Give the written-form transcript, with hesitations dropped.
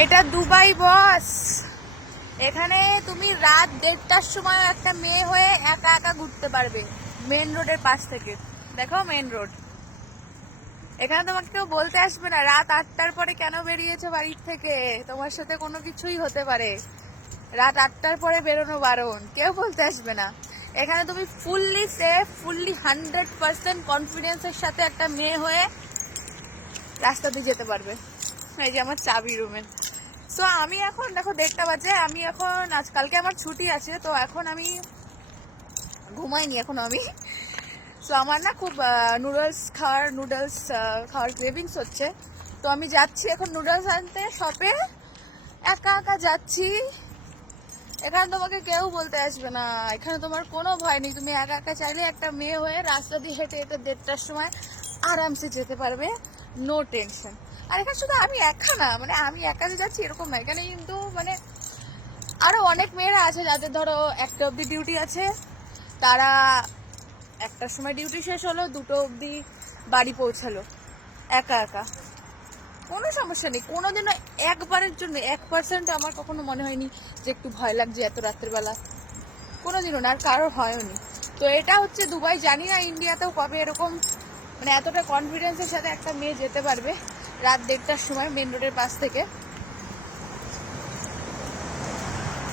এটা দুবাই বস। এখানে তুমি রাত 1:30টার সময় একটা মেয়ে হয়ে একা একা ঘুরতে পারবে মেন রোডের পাশ থেকে। দেখো মেন রোড, এখানে তোমাকে কেউ বলতে আসবে না রাত 8টার পরে কেন বেরিয়েছো বাড়ির থেকে, তোমার সাথে কোনো কিছুই হতে পারে। রাত 8টার পরে বেরোনো বারণ, কেউ বলতে আসবে না। এখানে তুমি ফুললি সেফ, ফুললি 100% কনফিডেন্সের সাথে একটা মেয়ে হয়ে রাস্তা দিয়ে যেতে পারবে। এই যে আমার চাবি রুমের। সো আমি এখন দেখো 1:30টা বাজে, আমি এখন আজকালকে আমার ছুটি আছে, তো এখন আমি ঘুমাইনি এখন আমি। সো আমার না খুব নুডলস খাওয়ার ক্রেভিংস হচ্ছে। তো আমি যাচ্ছি এখন নুডলস আনতে শপে, একা একা যাচ্ছি। এখানে তোমাকে কেউ বলতে আসবে না, এখানে তোমার কোনো ভয় নেই। তুমি একা একা চাইলে একটা মেয়ে হয়ে রাস্তা দিয়ে হেঁটে হেঁটে 1:30টার সময় আরামসে যেতে পারবে, নো টেনশন। আর এখানে শুধু আমি একা না, মানে আমি একা যে যাচ্ছি এরকম না, এখানে কিন্তু মানে আরো অনেক মেয়েরা আছে যাদের ধরো 1টা অবধি ডিউটি আছে, তারা 1টার সময় ডিউটি শেষ হলো, 2টো অবধি বাড়ি পৌঁছালো একা একা, কোনো সমস্যা নেই। কোনোদিনও একবারের জন্য 1% আমার কখনো মনে হয়নি যে একটু ভয় লাগছে এত রাত্রের বেলা, কোনোদিনও না, আর কারোর হয়নি। তো এটা হচ্ছে দুবাই। জানি না ইন্ডিয়াতেও কবে এরকম মানে এতটা কনফিডেন্সের সাথে একটা মেয়ে যেতে পারবে রাত 1:30টার সময় মেন রোডের পাশ থেকে।